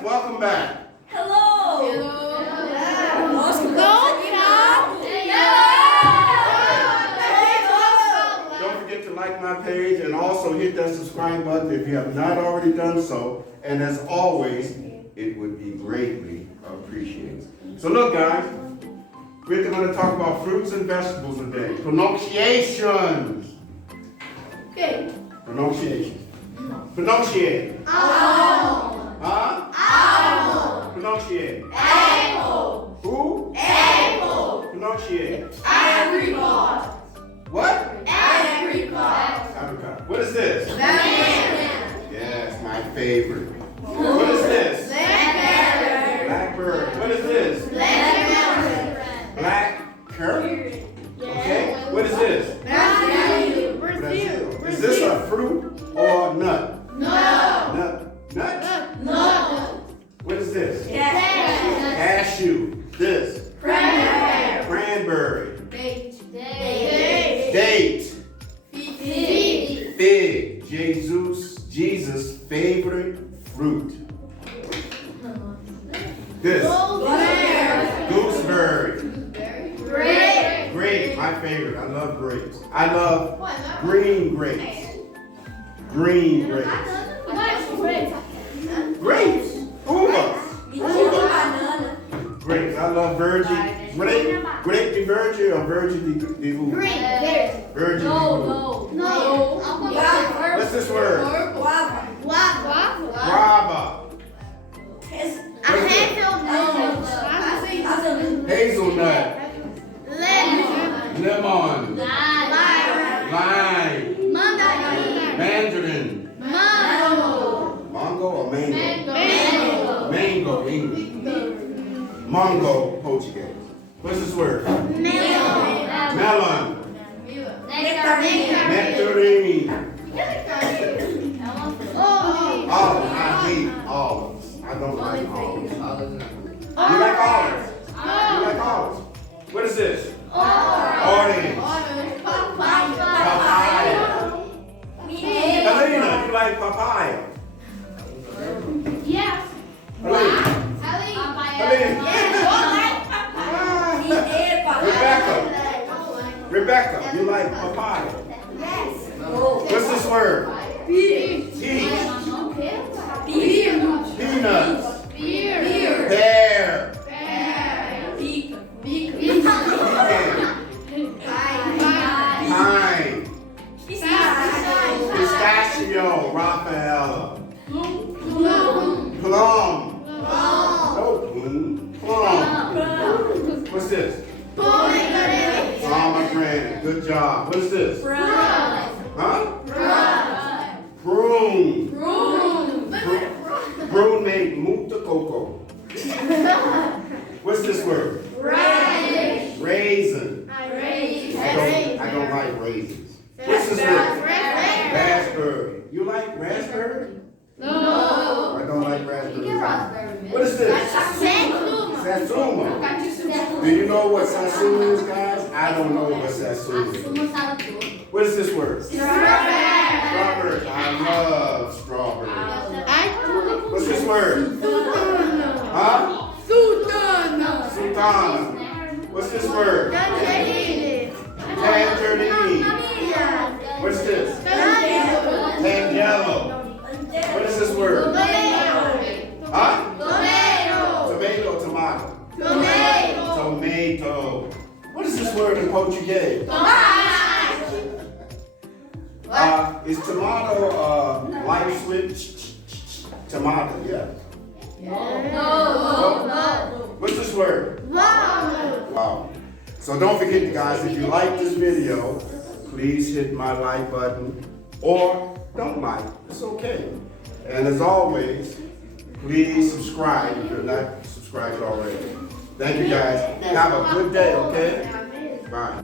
guys, welcome back. Hello. Don't forget to like my page and also hit that subscribe button if you have not already done so. And as always, it would be greatly appreciated. So look, guys, we're going to talk about fruits and vegetables today. Pronunciations. Okay. Pronunciation. Pronunciate. Huh? Pronunciate. Who? Pronunciate. What? Apricot. What is this? Yes, my favorite. What is this? Blackbird. What is this? Black currant. Okay. What is this? Brazil. Is this a fruit or nut? Nut. What is this? Cashew. This. Cranberry. Date. Fig. Jesus' favorite fruit. This. Gooseberry. Grape. My favorite. I love grapes. I love green grapes. Green grapes. Grapes. Uvas. Grapes. I love virgin. Grape de virgin or virgin de uva? Virgin de uva. What's this word? Guava. Hazelnut. Lemon. Lime. Mandarin. Mango or mango? Mango, English. Mango, Portuguese. What's this word? Melon. Nectarine. Olive. I hate olives. I don't like olives. You like olives? You like olives? What is this? Orange. Papaya. Alina, you like papaya? Yes. Alina. Rebecca, you like papaya? Yes. What's this word? Peach. Peanuts. Pear. Pine. Pistachio. Rafaela. Plum. Oh, plum. What's this? Pomegranate. Good job. What's this? Huh? Prune. Prune made muta coco. What's this word? Raisin. I don't like raisins. What's this word? Raspberry. You like raspberry? No. I don't like raspberry. What is this? Satsuma. Do you know what satsuma is, guys? I don't know what satsuma is. What is this word? Strawberry. I love strawberry. What's this word? Huh? Sultana. What's this word? Tangerine. What's this? Tangelo. What is this word? Huh? Tomato. What is this word in Portuguese? Is tomato light switch? Tomato, yeah. What's this word? Wow. So don't forget, guys, if you like this video, please hit my like button or don't like. It's okay. And as always, please subscribe if you're not subscribed already. Thank you, guys. Have a good day, okay? Bye.